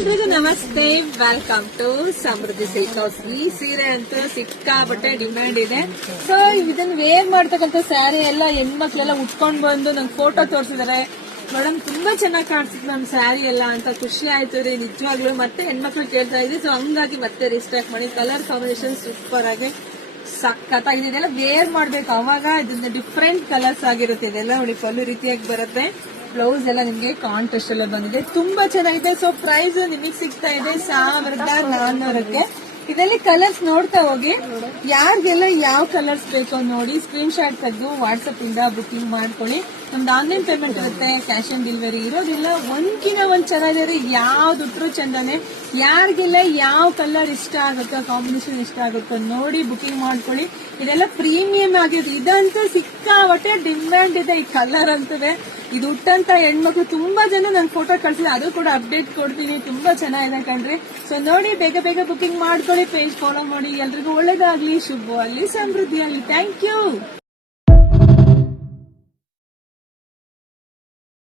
ಎಲ್ರಿಗೂ ನಮಸ್ತೆ, welcome to Samruddhi silk house. ಈ ಸೀರೆ ಅಂತೂ ಸಿಕ್ಕಾಪಟ್ಟೆ ಡಿಮ್ಯಾಂಡ್ ಇದೆ. ಸೊ ಇದನ್ನ ವೇರ್ ಮಾಡ್ತಕ್ಕಂಥ ಸ್ಯಾರಿ ಎಲ್ಲ ಹೆಣ್ಮಕ್ಳೆಲ್ಲ ಉಟ್ಕೊಂಡ್ ಬಂದು ನಂಗೆ ಫೋಟೋ ತೋರಿಸಿದಾರೆ. ಮೇಡಮ್ ತುಂಬಾ ಚೆನ್ನಾಗಿ ಕಾಣಿಸುತ್ತೆ ನಮ್ ಸ್ಯಾರಿ ಎಲ್ಲ ಅಂತ ಖುಷಿ ಆಯ್ತು ರೀ ನಿಜವಾಗ್ಲೂ. ಮತ್ತೆ ಹೆಣ್ಮಕ್ಳು ಕೇಳ್ತಾ ಇದ್ವಿ, ಸೊ ಹಂಗಾಗಿ ಮತ್ತೆ ರಿಸ್ಟಾಕ್ ಮಾಡಿ. ಕಲರ್ ಕಾಂಬಿನೇಷನ್ ಸೂಪರ್ ಆಗಿ ಸಖತ್ತಾಗಿದೆ. ಇದೆಲ್ಲ ವೇರ್ ಮಾಡ್ಬೇಕು, ಅವಾಗ ಇದನ್ನ ಡಿಫ್ರೆಂಟ್ ಕಲರ್ಸ್ ಆಗಿರುತ್ತೆ. ಇದೆಲ್ಲ ನೋಡಿ ಪಲ್ಲು ರೀತಿಯಾಗಿ ಬರುತ್ತೆ. ಬ್ಲೌಸ್ ಎಲ್ಲ ನಿಮ್ಗೆ ಕಾಂಟ್ರಾಸ್ಟ್ ಎಲ್ಲ ಬಂದಿದೆ, ತುಂಬಾ ಚೆನ್ನಾಗಿದೆ. ಸೊ ಪ್ರೈಸ್ ನಿಮಗೆ ಸಿಗ್ತಾ ಇದೆ 1400ಕ್ಕೆ. ಇದರಲ್ಲಿ ಕಲರ್ಸ್ ನೋಡ್ತಾ ಹೋಗಿ, ಯಾರಿಗೆಲ್ಲ ಯಾವ ಕಲರ್ಸ್ ಬೇಕೋ ನೋಡಿ ಸ್ಕ್ರೀನ್ ಶಾಟ್ ತೆಗೆದು ವಾಟ್ಸ್ಆಪ್ ಇಂದ ಬುಕಿಂಗ್ ಮಾಡ್ಕೊಳ್ಳಿ. ನಮ್ದು ಆನ್ಲೈನ್ ಪೇಮೆಂಟ್ ಇರುತ್ತೆ, ಕ್ಯಾಶ್ ಆನ್ ಡೆಲಿವರಿ ಇರೋದಿಲ್ಲ. ಒಂದ್ಕಿನ ಒಂದ್ ಚೆನ್ನಾಗಿದೆ, ಯಾವ್ದು ಚಂದಾನೆ. ಯಾರಿಗೆಲ್ಲ ಯಾವ ಕಲರ್ ಇಷ್ಟ ಆಗುತ್ತೋ, ಕಾಂಬಿನೇಷನ್ ಇಷ್ಟ ಆಗುತ್ತೋ ನೋಡಿ ಬುಕಿಂಗ್ ಮಾಡ್ಕೊಳ್ಳಿ. ಇದೆಲ್ಲ ಪ್ರೀಮಿಯಂ ಆಗಿದೆ. ಇದಂತೂ ಸಿಕ್ಕಾಪಟ್ಟೆ ಡಿಮ್ಯಾಂಡ್ ಇದೆ ಈ ಕಲರ್ ಅಂತವೇ. ಇದು ಉಟ್ಟಂತ ಹೆಣ್ಮಕ್ಳು ತುಂಬಾ ಜನ ನನ್ ಫೋಟೋ ಕಳ್ಸಿದ್ರೆ, ಅದು ಕೂಡ ಅಪ್ಡೇಟ್ ಕೊಡ್ತೀನಿ. ತುಂಬಾ ಚೆನ್ನಾಗಿದೆ ಕಣ್ರಿ. ಸೊ ನೋಡಿ, ಬೇಗ ಬೇಗ ಬುಕಿಂಗ್ ಮಾಡ್ಕೊಳ್ಳಿ, ಪೇಜ್ ಫಾಲೋ ಮಾಡಿ. ಎಲ್ರಿಗೂ ಒಳ್ಳೇದಾಗ್ಲಿ, ಶುಭವಾಗ್ಲಿ, ಸಮೃದ್ಧಿ ಆಗ್ಲಿ. Thank you.